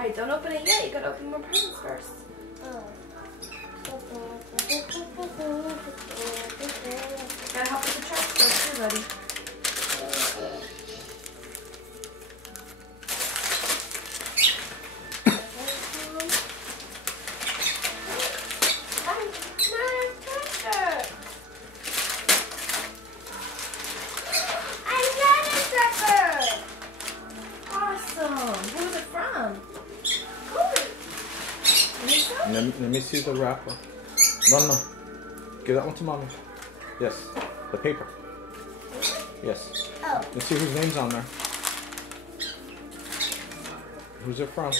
Alright, don't open it yet. You gotta open more presents first. Oh. Gotta help with the trash first too, buddy. Let me see the wrapper. No. Give that one to mommy. Yes. The paper. Yes. Oh. Let's see whose name's on there. Who's it from?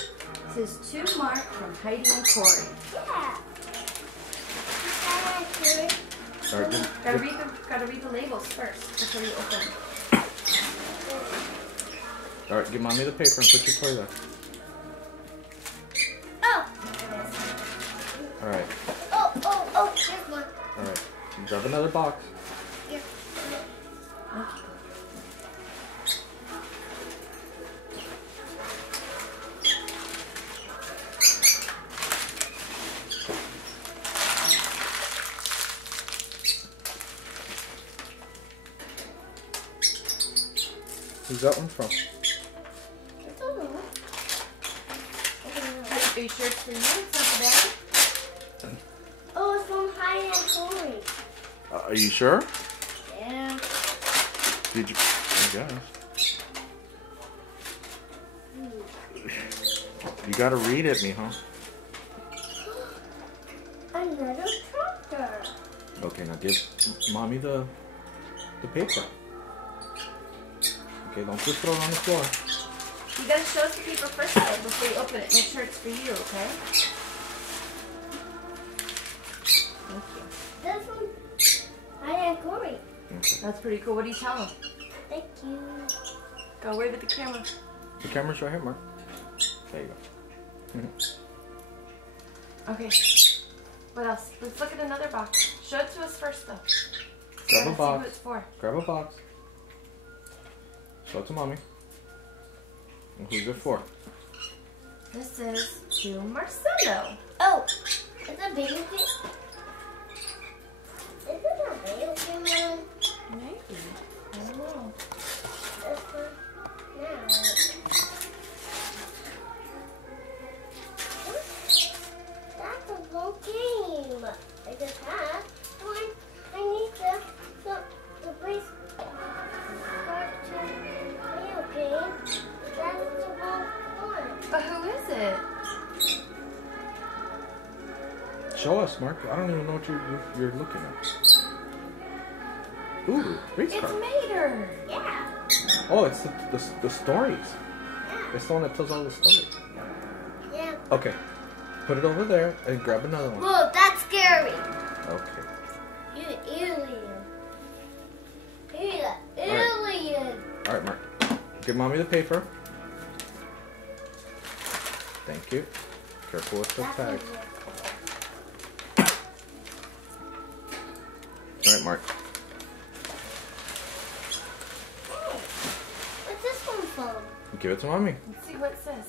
This is to Mark from Heidi and Corey. Yeah. All right, Gotta read the labels first before you open. All right, give mommy the paper and put your toy there. Oh. All right. Oh. Here's one. All right. Grab another box. Here. Who's that one from? I don't know. Are you sure it's for you? It's not for Daddy? Oh, it's from Heidi and Corey. Are you sure? Yeah. Did you? I guess. You gotta read it, Mijo. Another tractor. Okay, now give mommy the paper. Okay, don't just throw it on the floor. You gotta show us the paper first though, before you open it. Make sure it's for you, okay? Thank you. That's from Heidi and Corey. Okay. That's pretty cool. What do you tell them? Thank you. Go wave at the camera. The camera's right here, Mark. There you go. Okay. What else? Let's look at another box. Show it to us first though. Grab a See what box. it's for. Grab a box. Show it to mommy. And who's it for? This is to Marcelo. Oh, it's a baby thing. Is it a real human? Maybe. I don't know. It's for now. That's a whole game. I just have. I need the base cartoon video game. That is the wrong one. But who is it? Show us, Mark. I don't even know what you're looking at. Ooh, race It's car. Mater. Yeah. Oh, it's the stories. Yeah. It's the one that tells all the stories. Yeah. Okay. Put it over there and grab another one. Whoa, that's scary. Okay. You're an alien. You're an alien. All right, Mark. Give mommy the paper. Thank you. Careful with the tag. All right, Mark. What's this one from? Give it to mommy. Let's see what it says.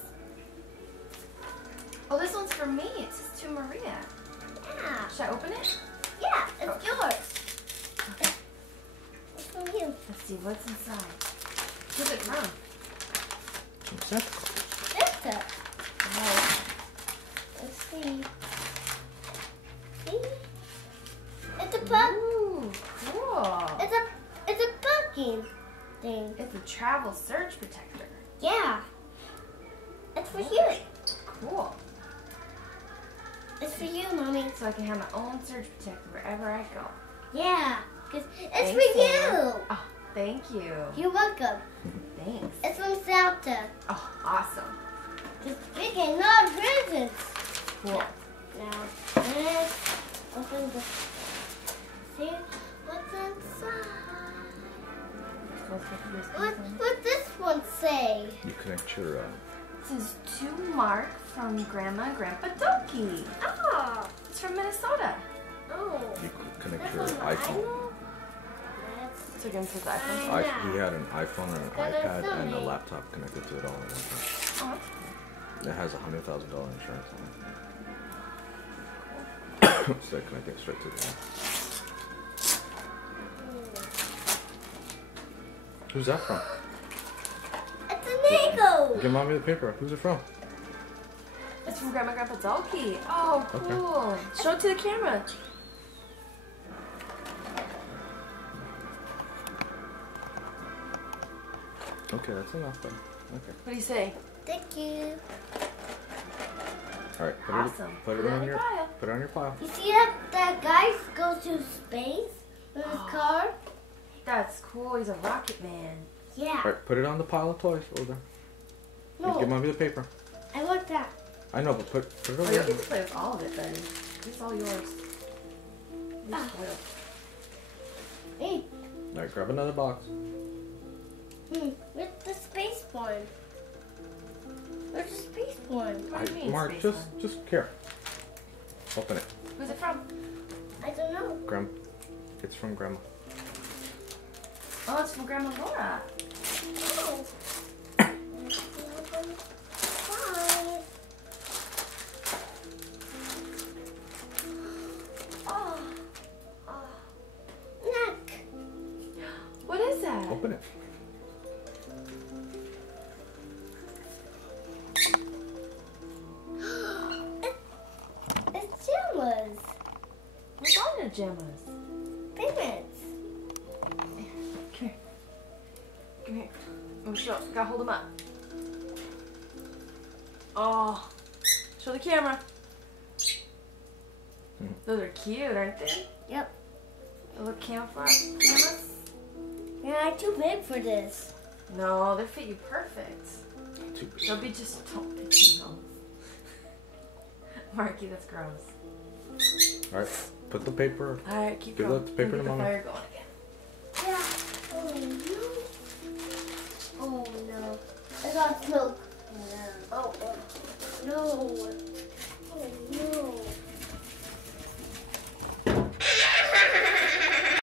Oh, this one's for me. It says to Maria. Yeah. Should I open it? Yeah, it's yours. It's from you. Let's see what's inside. Who's it from? Santa Claus. That's it. Oh, Let's see. See? It's a bug. ooh, cool. It's a bugging thing. It's a travel surge protector. Yeah. It's for you. Cool. It's for you, Mommy. So I can have my own surge protector wherever I go. Yeah. Because it's Thanks, for you. Santa. Oh, thank you. You're welcome. Thanks. It's from Santa. Oh, awesome. It's big and not presents. Cool. Now, let's open the... See what's inside. What's this one say? You connect your. This is to Mark from Grandma and Grandpa Donkey. Oh. It's from Minnesota. Oh. You connect That's your from iPhone. So again, his iPhone. He had an iPhone and an iPad and a laptop connected to it all at one time. Oh, that's cool. It has $100,000 insurance on it. So I connect it straight to the wall. Who's that from? It's a Lego. Give mommy the paper. Who's it from? It's from Grandma and Grandpa Donkey. Oh, cool. Show it to the camera. Okay, that's enough then. Okay. What do you say? Thank you. All right. Awesome. Put it on your pile. Put it on your pile. You see that guy goes to space with his car? That's cool. He's a rocket man. Yeah. All right. Put it on the pile of toys over there. No, Give mommy the paper. I want that. I know, but put it Oh, over you there. get to play with all of it, buddy. It's all yours. You're spoiled. Hey, All right. Grab another box. where's the space one? Where's the space one? What do you mean, Mark, space just one? here. Open it. Who's it from? I don't know. It's from Grandma. Oh, it's from Grandma Laura. Oh. Bye. Oh. Oh. Neck. What is that? Open it. It's Gemma's. What's on your jammas? Pigments. Come here. Come here. Let me show. Gotta hold them up. Oh. Show the camera. Those are cute, aren't they? Yep. They look camouflage cameras. Yeah, too big for this. No, they fit you perfect. Too big. They'll be just don't pick your nose. Marky, that's gross. All right. Put the paper. Alright, keep Give going. that paper Let to me get the Mama. fire going again. Yeah. Oh no. Oh no. I got smoke. Oh, no.